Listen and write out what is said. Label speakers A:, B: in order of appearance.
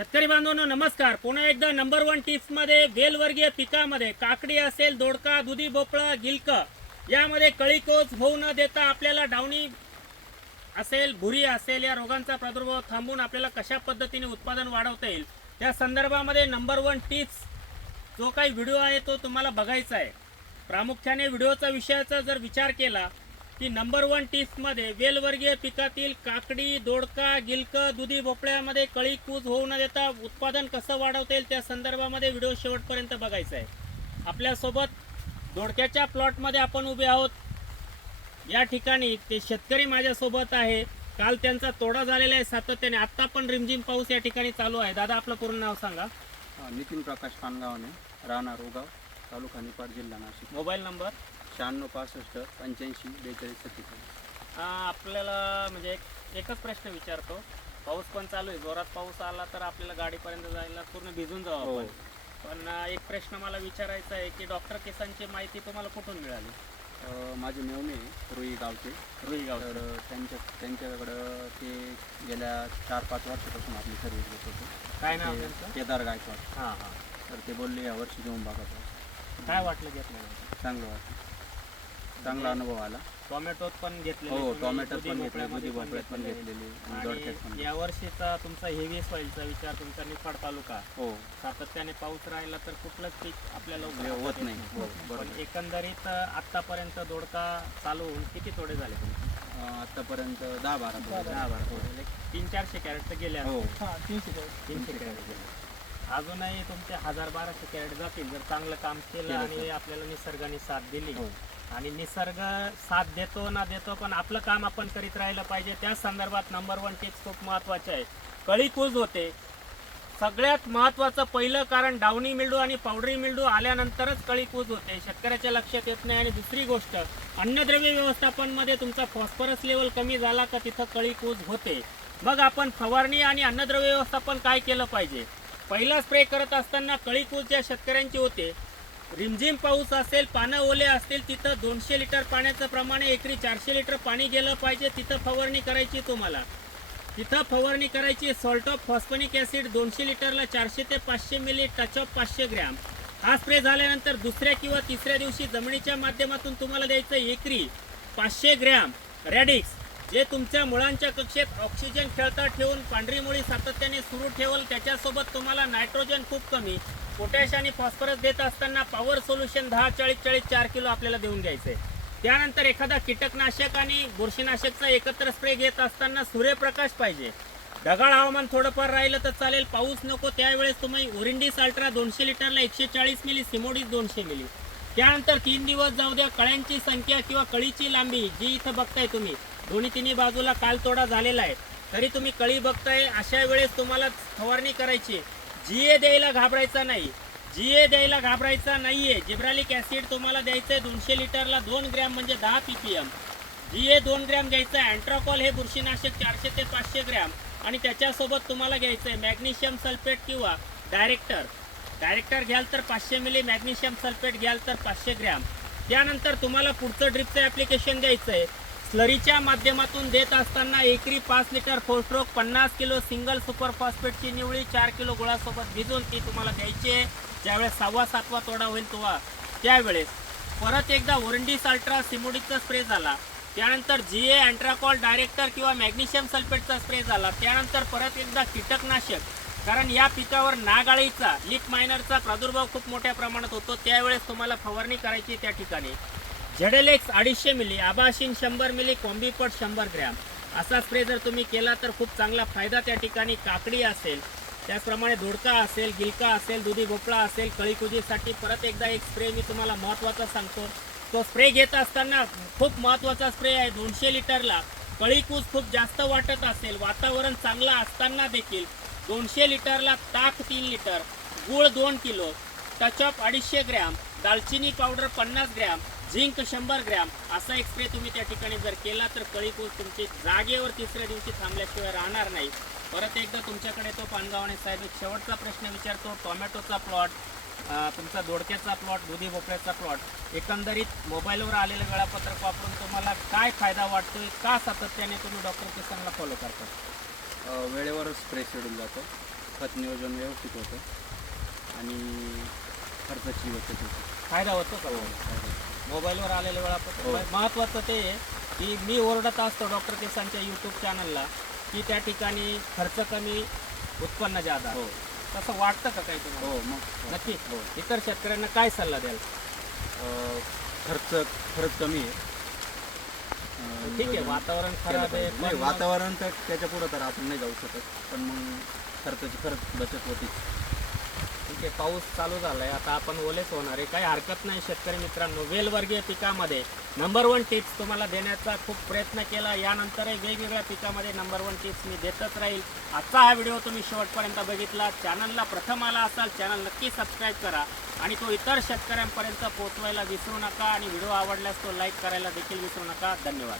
A: शेतकरी बांधवांनो नमस्कार. पुन्हा एकदा नंबर वन टिप्समध्ये वेलवर्गीय पिकामध्ये काकडी असेल दोडका दुधी भोपळा गिलक यामध्ये कळीकोच होऊ न देता आपल्याला डावणी असेल भुरी असेल या रोगांचा प्रादुर्भाव थांबून आपल्याला कशा पद्धतीने उत्पादन वाढवता येईल त्या संदर्भामध्ये नंबर वन टिप्स जो काही व्हिडिओ आहे तो तुम्हाला बघायचा आहे. प्रामुख्याने व्हिडिओचा विषयाचा जर विचार केला की नंबर वन टिप्समध्ये वेलवर्गीय पिकातील काकडी दोडका गिलक दुधी भोपळ्यामध्ये कळी कूज होऊ न देता उत्पादन कसं वाढवता येईल त्या संदर्भामध्ये व्हिडिओ शेवटपर्यंत बघायचा आहे. आपल्यासोबत दोडक्याच्या प्लॉटमध्ये आपण उभे आहोत. या ठिकाणी ते शेतकरी माझ्यासोबत आहे. काल त्यांचा तोडा झालेला आहे सातत्याने. आत्ता पण रिमझिम पाऊस या ठिकाणी चालू आहे. दादा आपलं पूर्ण नाव सांगा.
B: हा, नितीन प्रकाश पानगावने राहणार उगाव तालुका निपाट जिल्हा नाशिक.
A: Mobile number?
B: शहाण्णव पासष्ट पंच्याऐंशी बेचाळीस सत्तेचाळीस.
A: हा, आपल्याला म्हणजे एक एकच प्रश्न विचारतो. पाऊस पण चालू आहे. जोरात पाऊस आला तर आपल्याला गाडीपर्यंत जायला पूर्ण भिजून जावं
B: हो.
A: आपण. पण अं, एक प्रश्न मला विचारायचा आहे की डॉक्टर किसानची माहिती तुम्हाला कुठून मिळाली?
B: अ, माझे मेवणे रुई गावचे.
A: रुईगाव
B: तर त्यांच्या त्यांच्याकडं ते गेल्या चार पाच वर्षापासून आपली सर्व्हिस घेत होते.
A: काय नाव
B: ते
A: त्यांचं?
B: केदार गायकवाड.
A: हां हां.
B: तर ते बोलले या वर्षी घेऊन बघा बुवा.
A: काय वाटलं घेतलं
B: चांगलं वाटलं. चांगला अनुभव आला.
A: टोमॅटोत पण घेतले
B: हो टोमॅटो पण घेतले दुधी भोपळ्यात पण घेतलेली. दोडक्यात पण
A: या वर्षीचा तुमचा हेवी सॉईलचा विचार तुमचा निफाड तालुका.
B: हो.
A: सातत्याने पाऊस राहिला तर कुठलंच पीक आपल्याला
B: होत नाही. हो बरोबर.
A: एकंदरीत आतापर्यंत दोडका चालू होऊन किती तोडे झाले तुमचे?
B: आतापर्यंत दहा बारा
A: दहा बारा तोडे. म्हणजे तीन चारशे कॅरेट तर गेले
B: हो.
A: तीनशे कॅरेट. गेले. अजूनही तुमचे हजार बाराशे कॅरेट जातील जर चांगलं काम केलं
B: केलं
A: आणि आपल्याला निसर्गाने साथ दिली.
B: हो.
A: आणि निसर्ग साथ देतो ना देतो पण आपलं काम आपण करीत राहिलं पाहिजे. त्या संदर्भात नंबर वन टिप्स खूप महत्त्वाचे आहे कळी कूज होते. सगळ्यात महत्वाचं पहिलं कारण डावणी मिल्डू आणि पावडरी मिल्डू आल्यानंतरच कळी कूज होते. शेतकऱ्याच्या लक्षात येत नाही. आणि दुसरी गोष्ट अन्नद्रव्य व्यवस्थापनमध्ये तुमचा फॉस्फरस लेवल कमी झाला का तिथं कळी कूज होते. मग आपण फवारणी आणि अन्नद्रव्य व्यवस्थापन काय केलं पाहिजे? पहिला स्प्रे करत असताना कळी कूज ज्या शेतकऱ्यांची होते रिमझिम पाऊस असेल पानं ओले असतील तिथं दोनशे लिटर पाण्याचं प्रमाण एकरी चारशे लिटर पाणी गेलं पाहिजे तिथं फवारणी करायची तुम्हाला. तिथं फवारणी करायची सॉल्ट ऑफ फॉस्फोनिक ॲसिड दोनशे लिटरला चारशे ते पाचशे मिली टच ऑफ पाचशे ग्रॅम. हा स्प्रे झाल्यानंतर दुसऱ्या किंवा तिसऱ्या दिवशी जमिनीच्या माध्यमातून तुम्हाला द्यायचं एकरी पाचशे ग्रॅम. रॅडिक्स जे तुमच्या मुळांच्या कक्षेत ऑक्सिजन खेळता ठेवून पांढरी मुळी सातत्याने सुरू ठेवल त्याच्यासोबत तुम्हाला नायट्रोजन खूप कमी. पोटॅश आणि फॉस्फरस देत असताना पॉवर सोल्युशन दहा चाळीस चाळीस चार किलो आपल्याला देऊन घ्यायचं. आहे त्यानंतर एखादा कीटकनाशक आणि बुरशीनाशकचा एकत्र स्प्रे घेत असताना सूर्यप्रकाश पाहिजे. ढगाळ हवामान थोडंफार राहिलं तर चालेल पाऊस नको त्यावेळेस तुम्ही ओरिंडीस अल्ट्रा दोनशे लिटरला एकशे चाळीस मिली सिमोडीस दोनशे मिली. त्यानंतर तीन दिवस जाऊ द्या कळ्यांची संख्या किंवा कळीची लांबी जी इथं बघताय तुम्ही दोन्ही तिन्ही बाजूला कालतोडा झालेला आहे. तरी तुम्ही कळी बघताय अशा वेळेस तुम्हाला फवारणी करायची. जी ए द्यायला घाबरायचा नाही. जी ए द्यायला घाबरायचा नाहीये. जिब्रालिक ऍसिड तुम्हाला द्यायचंय दोनशे लिटरला दोन ग्रॅम म्हणजे दहा पीपीएम. जी ए दोन ग्रॅम घ्यायचं आहे अँट्राकॉल हे बुरशीनाशक चारशे ते पाचशे ग्रॅम. आणि त्याच्यासोबत तुम्हाला घ्यायचं आहे मॅग्नेशियम सल्फेट किंवा डायरेक्टर. डायरेक्टर घ्याल तर पाचशे मिली मॅग्नेशियम सल्फेट घ्याल तर पाचशे ग्रॅम. त्यानंतर तुम्हाला पुढचं ड्रिपचं ॲप्लिकेशन द्यायचं आहे स्लरीच्या माध्यमातून देत असताना एकरी पाच लिटर फोस्ट्रोक पन्नास किलो सिंगल सुपर फॉस्फेटची निवळी चार किलो गुळासोबत भिजून ती तुम्हाला द्यायची आहे. ज्यावेळेस सहावा सातवा तोडा होईल तेव्हा. त्यावेळेस परत एकदा ओरंडीस अल्ट्रा सिमोडीचा स्प्रे झाला. त्यानंतर जी ए अँट्राकॉल डायरेक्टर किंवा मॅग्नेशियम सल्फेटचा स्प्रे झाला. त्यानंतर परत एकदा कीटकनाशक. कारण या पिकावर नागाळीचा लीक मायनरचा प्रादुर्भाव खूप मोठ्या प्रमाणात होतो. त्यावेळेस तुम्हाला फवारणी करायची त्या ठिकाणी. झडेलेक्स अडीचशे मिली आबाशिन शंभर मिली कॉम्बीपट शंभर ग्रॅम. असा स्प्रे जर तुम्ही केला तर खूप चांगला फायदा त्या ठिकाणी. काकडी असेल त्याचप्रमाणे धुडका असेल गिलका असेल दुधी भोपळा असेल कळीकुजीसाठी परत एकदा एक स्प्रे मी तुम्हाला महत्त्वाचा सांगतो. तो स्प्रे घेत असताना खूप महत्त्वाचा स्प्रे आहे दोनशे लिटरला. कळीकूज खूप जास्त वाटत असेल वातावरण चांगलं असताना देखील. दोनशे लिटरला ताक तीन लिटर गूळ दोन किलो टचअप अडीचशे ग्रॅम दालचिनी पावडर पन्नास ग्रॅम झिंक शंभर ग्रॅम असा एक स्प्रे तुम्ही त्या ठिकाणी जर केला तर कळीकूज तुमची जागेवर तिसऱ्या दिवशी थांबल्याशिवाय राहणार नाही. परत एकदा तुमच्याकडे तो पानगावणे साहेब एक शेवटचा प्रश्न विचारतो. टोमॅटोचा प्लॉट तुमचा दोडक्याचा प्लॉट दुधी भोपळ्याचा प्लॉट एकंदरीत मोबाईलवर आलेलं वेळापत्रक वापरून तुम्हाला काय फायदा वाटतोय? का सातत्याने तुम्ही डॉक्टर किसनला फॉलो करता?
B: अ, वेळेवरच स्प्रे शेड्यूल जातो. खत नियोजन व्यवस्थित होतं. आणि खर्चाची बचत होती.
A: फायदा होतो का?
B: हो.
A: मोबाईलवर आलेले वेळापत्रक
B: हो.
A: महत्वाचं ते आहे की मी ओरडत असतो डॉक्टर किसानच्या यूट्यूब चॅनलला की त्या ठिकाणी खर्च कमी उत्पन्न जादा.
B: हो.
A: तसं वाटतं का काही तुम्हाला?
B: हो मग
A: नक्की.
B: हो.
A: इतर शेतकऱ्यांना काय सल्ला द्याल?
B: खर्च खरंच कमी आहे.
A: ठीक आहे वातावरण खराब आहे
B: नाही वातावरण तर त्याच्या पुढं तर आपण नाही जाऊ शकत पण मग खर्चाची खरंच बचत होतीच.
A: ओके पाऊस चालू झालाय. आता आपण ओलेच होणार आहे. काही हरकत नाही शेतकरी मित्रांनो. वेलवर्गीय पिकामध्ये नंबर वन टिप्स तुम्हाला देण्याचा खूप प्रयत्न केला. यानंतरही वेगवेगळ्या पिकामध्ये नंबर वन टिप्स मी देतच राहील. आजचा हा व्हिडिओ तुम्ही शेवटपर्यंत बघितला. चॅनलला प्रथम आला असाल चॅनल नक्की सबस्क्राईब करा. आणि तो इतर शेतकऱ्यांपर्यंत पोहोचवायला विसरू नका. आणि व्हिडिओ आवडल्यास तो लाईक करायला देखील विसरू नका. धन्यवाद.